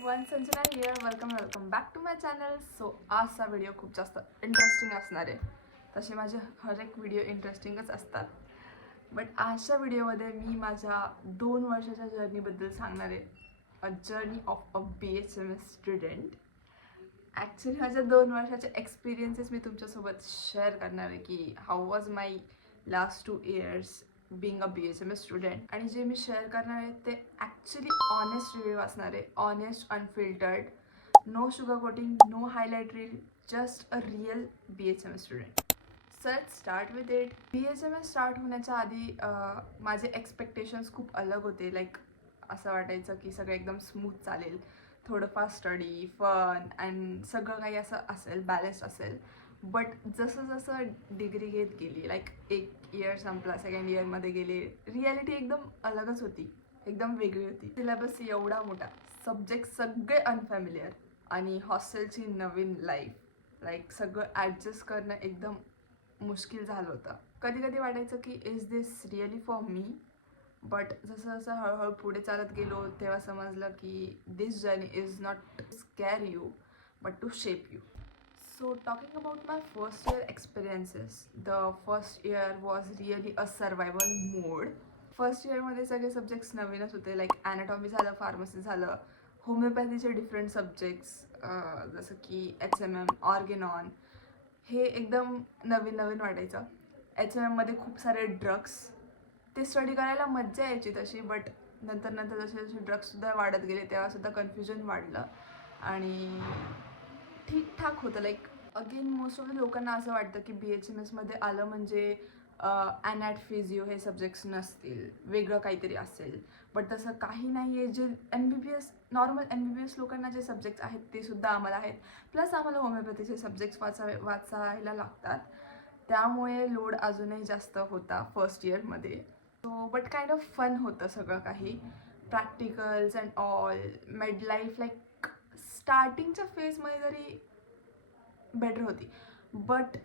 Everyone, Sanjana here. Welcome back to my channel. So आजचा video खूप जास्त इंटरेस्टिंग असणार आहे. तसे माझे हर एक व्हिडिओ इंटरेस्टिंगच असतात, बट आजच्या व्हिडिओमध्ये मी माझ्या 2 वर्षाच्या जर्नीबद्दल सांगणार आहे. A journey of a BHMS student. Actually माझ्या 2 वर्षाचे एक्सपिरियन्सेस मी तुमच्यासोबत शेअर करणार आहे की how was my last 2 years being a BHMS student. आणि जे मी शेअर करणार आहे ते ॲक्च्युली ऑनेस्ट रिव्ह्यू असणार आहे. Honest, unfiltered, no sugar coating, no highlight reel, just a real BHMS student. So let's start with it. BHMS start होण्याच्या आधी माझे एक्सपेक्टेशन्स खूप अलग होते. लाईक असं वाटायचं की सगळं एकदम स्मूथ चालेल, थोडंफार स्टडी, फन अँड सगळं काही असं असेल, बॅलन्स्ड असेल. बट जसं जसं डिग्री घेत गेली, लाईक एक इयर संपला, सेकंड इयरमध्ये गेले, रियालिटी एकदम अलगच होती, एकदम वेगळी होती. सिलेबस एवढा मोठा, सब्जेक्ट सगळे अनफॅमिलियर आणि हॉस्टेलची नवीन लाईफ, लाईक सगळं ॲडजस्ट करणं एकदम मुश्किल झालं होतं. कधी कधी वाटायचं की is this really for me. But जसं जसं हळूहळू पुढे चालत गेलो तेव्हा समजलं की this journey is not to scare you but to shape you. So talking about my first year experiences, the first year was really a survival mode. First इयरमध्ये सगळे सब्जेक्ट्स नवीनच होते. लाईक ॲनाटॉमी झालं, फार्मसी झालं, होमिओपॅथीचे different subjects जसं की HMM, Organon, हे एकदम नवीन नवीन वाटायचं. HMMमध्ये खूप सारे ड्रग्स, ते स्टडी करायला मज्जा यायची तशी, बट नंतर नंतर जसे जसे ड्रग्ससुद्धा वाढत गेले तेव्हासुद्धा कन्फ्युजन वाढलं आणि ठीकठाक होतं. Like again most of the लोकांना असं वाटतं की BHMSमध्ये आलं म्हणजे ॲनॅट, फिजिओ हे सब्जेक्ट्स नसतील, वेगळं काहीतरी असेल. बट तसं काही नाही आहे. जे MBBS, नॉर्मल MBBS लोकांना जे सब्जेक्ट्स आहेत ते सुद्धा आम्हाला आहेत. प्लस आम्हाला होमिओपॅथीचे सब्जेक्ट्स वाचायला लागतात, त्यामुळे लोड अजूनही जास्त होता फर्स्ट इयरमध्ये. So but kind of fun होतं सगळं काही. Practicals and all made life like स्टार्टिंगच्या फेजमध्ये जरी बेटर होती, बट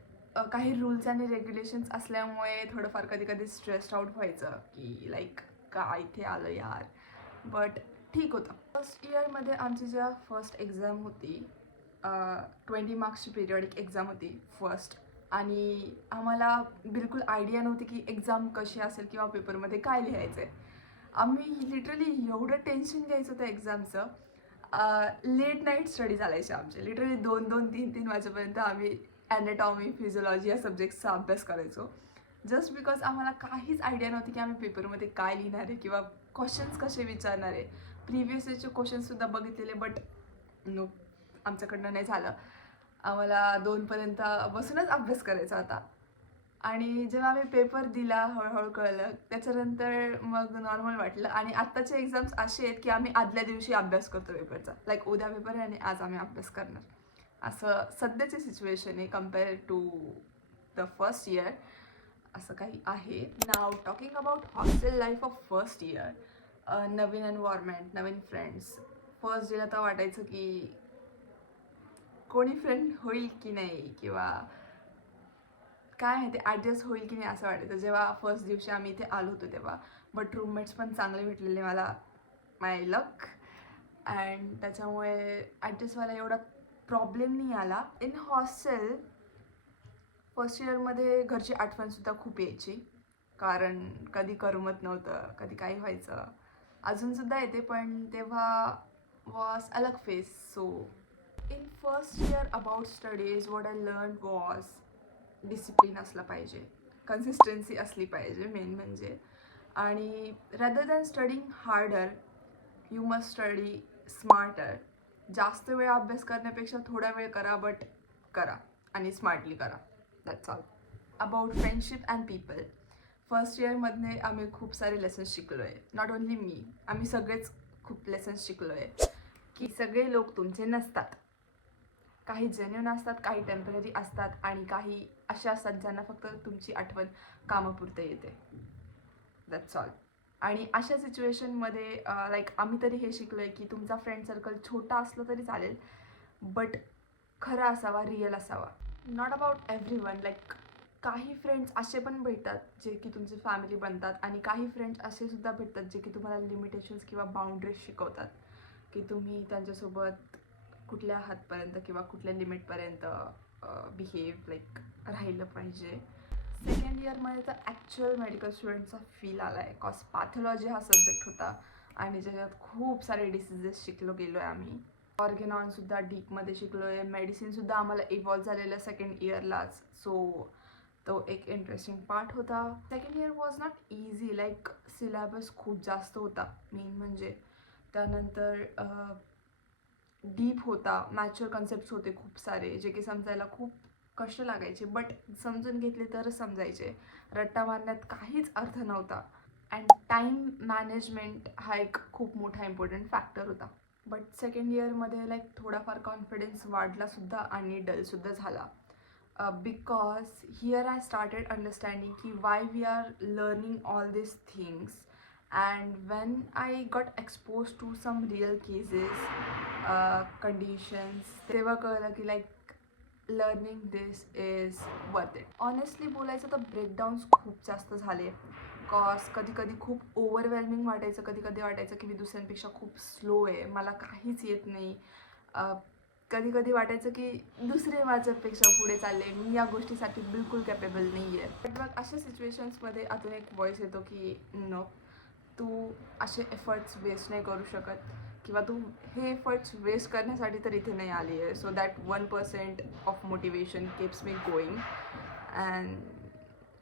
काही रूल्स आणि रेग्युलेशन्स असल्यामुळे थोडंफार कधी कधी स्ट्रेस्ड आउट व्हायचं की लाईक का इथे आलं यार. बट ठीक होतं. फर्स्ट इयरमध्ये आमची जेव्हा फर्स्ट एक्झाम होती, 20 मार्क्सची पिरियडिक एक्झाम होती फर्स्ट, आणि आम्हाला बिलकुल आयडिया नव्हती की एक्झाम कशी असेल किंवा पेपरमध्ये काय लिहायचं आहे. आम्ही लिटरली एवढं टेन्शन घ्यायचं त्या एक्झामचं. लेट नाईट स्टडी चालायचे आमचे. लिटरली 2-2, 3-3 वाजेपर्यंत आम्ही ॲनाटॉमी, फिजिओलॉजी या सब्जेक्ट्सचा अभ्यास करायचो. जस्ट बिकॉज आम्हाला काहीच आयडिया नव्हती की आम्ही पेपरमध्ये काय लिहिणार आहे किंवा क्वेश्चन्स कसे विचारणार आहे. प्रिव्हियस इयरचे क्वेश्चन्ससुद्धा बघितलेले, बट नो, आमच्याकडनं नाही झालं. आम्हाला 2पर्यंत बसूनच अभ्यास करायचा होता. आणि जेव्हा आम्ही पेपर दिला हळूहळू कळलं, त्याच्यानंतर मग नॉर्मल वाटलं. आणि आत्ताचे एक्झाम्स असे आहेत की आम्ही आदल्या दिवशी अभ्यास करतो पेपरचा, लाईक उद्या पेपर आहे आणि आज आम्ही अभ्यास करणार, असं सध्याची सिच्युएशन आहे compare to the first year. असं काही आहे. Now talking about hostel life of first year. नवीन एन्व्हायरमेंट, नवीन फ्रेंड्स. फर्स्ट डेला तर वाटायचं की कोणी फ्रेंड होईल की नाही किंवा काय माहिती ॲडजस्ट होईल की नाही असं वाटायचं जेव्हा फर्स्ट दिवशी आम्ही इथे आलो होतो तेव्हा. बट रूममेट्स पण चांगले भेटलेले मला, माय लक, अँड त्याच्यामुळे ॲडजस्ट व्हायला एवढा प्रॉब्लेम नाही आला. इन हॉस्टेल फर्स्ट इयरमध्ये घरची आठवणसुद्धा खूप यायची, कारण कधी करमत नव्हतं, कधी काही व्हायचं. अजूनसुद्धा येते, पण तेव्हा वॉज अलग face. So in first year about studies what I learn was discipline असला पाहिजे, कन्सिस्टन्सी असली पाहिजे मेन म्हणजे. आणि rather than studying harder, you must study smarter. जास्त वेळ अभ्यास करण्यापेक्षा थोडा वेळ करा, बट करा आणि स्मार्टली करा. That's all. About friendship and people. First इयरमध्ये आम्ही खूप सारे लेसन्स शिकलो आहे. नॉट ओन्ली मी, आम्ही सगळेच खूप लेसन्स शिकलो आहे की सगळे लोक तुमचे नसतात. काही जेन्युइन असतात, काही टेम्पररी असतात, आणि काही अशा असतात ज्यांना फक्त तुमची आठवण कामापुरतं येते. That's all. आणि अशा सिच्युएशनमध्ये लाईक आम्ही तरी हे शिकलो आहे की तुमचा फ्रेंड सर्कल छोटा असलं तरी चालेल, बट खरा असावा, रिअल असावा. Not about everyone. लाईक काही फ्रेंड्स असे पण भेटतात जे की तुमची फॅमिली बनतात, आणि काही फ्रेंड्स असे सुद्धा भेटतात जे की तुम्हाला लिमिटेशन्स किंवा बाउंड्रीज शिकवतात की तुम्ही त्यांच्यासोबत कुठल्या हदपर्यंत किंवा कुठल्या लिमिटपर्यंत बिहेव लाईक राहिलं पाहिजे. सेकंड इयरमध्ये तर ॲक्च्युअल मेडिकल स्टुडंटचा फील आला आहे, कॉज पॅथॉलॉजी हा सब्जेक्ट होता आणि ज्याच्यात खूप सारे डिसिजेस शिकलो गेलो आहे आम्ही. ऑर्गेनॉनसुद्धा डीपमध्ये शिकलो आहे, मेडिसिनसुद्धा आम्हाला इव्हॉल्व झालेलं सेकंड इयरलाच. सो तो एक इंटरेस्टिंग पार्ट होता. Second year was not easy, like syllabus खूप जास्त होता मेन म्हणजे. त्यानंतर डीप होता, मॅच्युअर कन्सेप्ट्स होते खूप सारे, जे की समजायला खूप कष्ट लागायचे, बट समजून घेतले तरच समजायचे. रट्टा मारण्यात काहीच अर्थ नव्हता. अँड टाईम मॅनेजमेंट हा एक खूप मोठा इम्पॉर्टंट फॅक्टर होता. बट सेकंड इयरमध्ये लाईक थोडाफार कॉन्फिडन्स वाढलासुद्धा आणि डलसुद्धा झाला. Because here I started understanding ki why we are learning all these things, and when I got exposed to some real cases, conditions, तेव्हा कळलं की like learning this is worth it. Honestly बोलायचं तर breakdowns खूप जास्त झाले, cause कधी कधी खूप ओव्हरवेल्मिंग वाटायचं, कधी कधी वाटायचं की मी दुसऱ्यांपेक्षा खूप स्लो आहे, मला काहीच येत नाही. कधी कधी वाटायचं की दुसरे माझ्यापेक्षा पुढे चालले, मी या गोष्टीसाठी बिलकुल कॅपेबल नाही आहे. बट मग अशा सिच्युएशन्समध्ये अजून एक व्हॉईस येतो की नो, तू असे एफर्ट्स वेस्ट नाही करू शकत, किंवा तू हे एफर्ट्स वेस्ट करण्यासाठी तर इथे नाही आली आहे. So that 1% of motivation keeps me going, and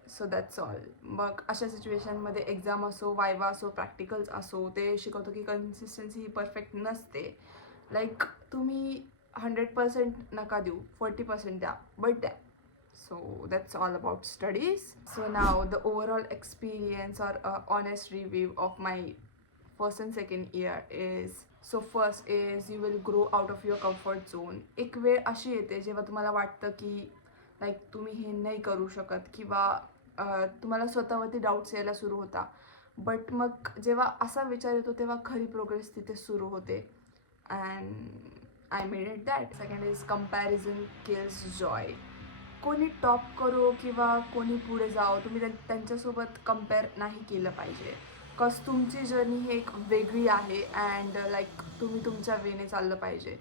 so that's all. मग अशा सिच्युएशनमध्ये एक्झाम असो, वायवा असो, प्रॅक्टिकल्स असो, ते शिकवतो की कन्सिस्टन्सी ही परफेक्ट नसते. लाईक तुम्ही 100% नका देऊ, 40% द्या, बट द्या. So that's all about studies. So now the overall experience or honest review of my first and second year is, so first is you will grow out of your comfort zone. एक वेळ अशी येते जेव्हा तुम्हाला वाटतं की like तुम्ही हे नाही करू शकत, किंवा तुम्हाला स्वतःवरती डाऊट्स यायला सुरू होता. बट मग जेव्हा असा विचार येतो तेव्हा खरी प्रोग्रेस तिथे सुरू होते. And I made it that. Second is comparison kills joy. कोणी टॉप करो किंवा कोणी पुढे जाओ, तुम्ही त्यांच्यासोबत कम्पेअर नाही केलं पाहिजे, कॉज तुमची जर्नी ही एक वेगळी आहे. अँड लाईक तुम्ही तुमच्या वेने चाललं पाहिजे.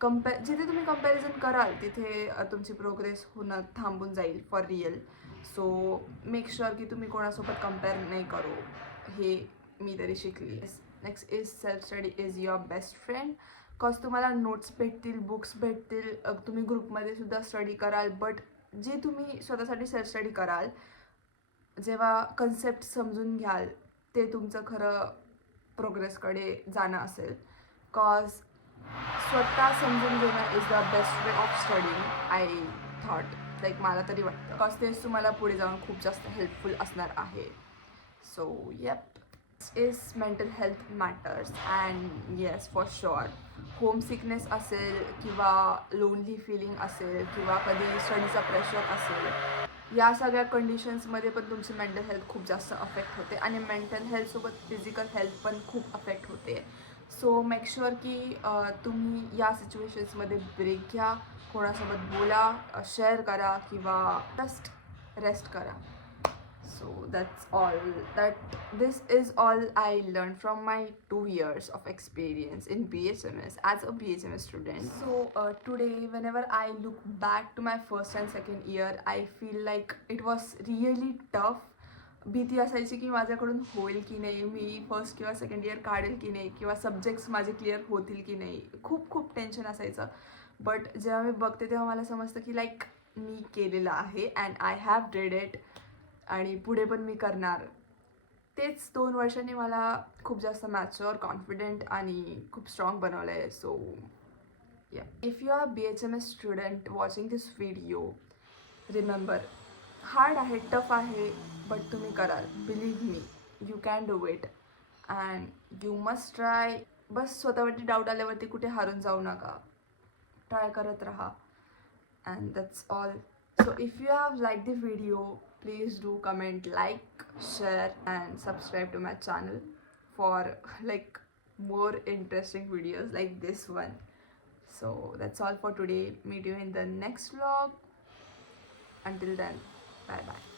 जिथे तुम्ही कम्पॅरिझन कराल तिथे तुमची प्रोग्रेस होणं थांबून जाईल for real. So make sure की तुम्ही कोणासोबत कम्पेअर नाही करो, हे मी तरी शिकली. Next is self study is your best friend. Cause तुम्हाला नोट्स भेटतील, बुक्स भेटतील, तुम्ही ग्रुपमध्ये सुद्धा स्टडी कराल, बट जे तुम्ही स्वतःसाठी सेल्फ स्टडी कराल, जेव्हा कन्सेप्ट समजून घ्याल, ते तुमचं खरं प्रोग्रेसकडे जाणं असेल. कॉज स्वतः समजून घेणं is the best way of studying, I thought, like मला तरी वाटतं, कॉज तेच तुम्हाला पुढे जाऊन खूप जास्त हेल्पफुल असणार आहे. So Yelp is mental health matters. And yes, for sure, home sickness असेल किंवा लोनली फिलिंग असेल किंवा कधी स्टडीचा प्रेशर असेल, या सगळ्या कंडिशन्समध्ये पण तुमची मेंटल हेल्थ खूप जास्त अफेक्ट होते, आणि मेंटल हेल्थसोबत फिजिकल हेल्थ पण खूप अफेक्ट होते. सो मेक शुअर की तुम्ही या सिच्युएशन्समध्ये ब्रेक घ्या, कोणासोबत बोला, शेअर करा, किंवा जस्ट रेस्ट करा. So this is all I learned from my 2 years of experience in BHMS as a BHMS student. So today whenever I look back to my first and second year, I feel like it was really tough. भीती असायची की माझ्याकडून होईल की नाही, मी first किंवा second year काढेल की नाही, किंवा सब्जेक्ट्स माझे क्लिअर होतील की नाही, खूप टेन्शन असायचं. बट जेव्हा मी बघते तेव्हा मला समजतं की लाईक मी केलेलं आहे, and I have did it, आणि पुढे पण मी करणार. तेच 2 वर्षांनी मला खूप जास्त मॅच्युअर, कॉन्फिडेंट आणि खूप स्ट्रॉंग बनवलं आहे. So yeah, if you are BHMS student watching this video, remember, hard आहे, टफ आहे, बट तुम्ही कराल. Believe me, you can do it, and you must try. बस स्वतःवरती डाऊट आल्यावरती कुठे हारून जाऊ नका, ट्राय करत राहा. And that's all. So if you have liked the video, please do comment, like, share and subscribe to my channel for like more interesting videos like this one. So that's all for today. Meet you in the next vlog. Until then, bye bye.